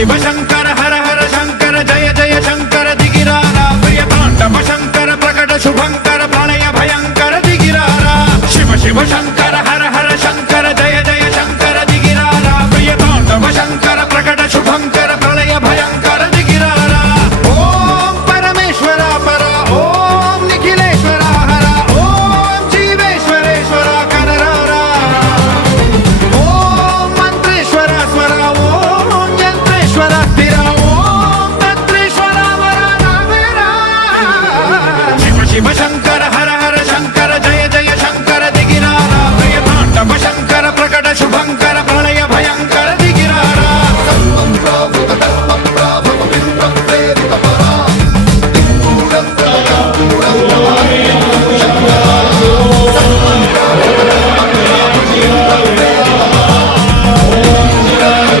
शिव शंकर हर हर शंकर जय जय शंकर दिगिरारा प्रिय तांडव शंकर प्रकट शुभंकर प्रलय भयंकर दिगिरारा शिव शिव शंकर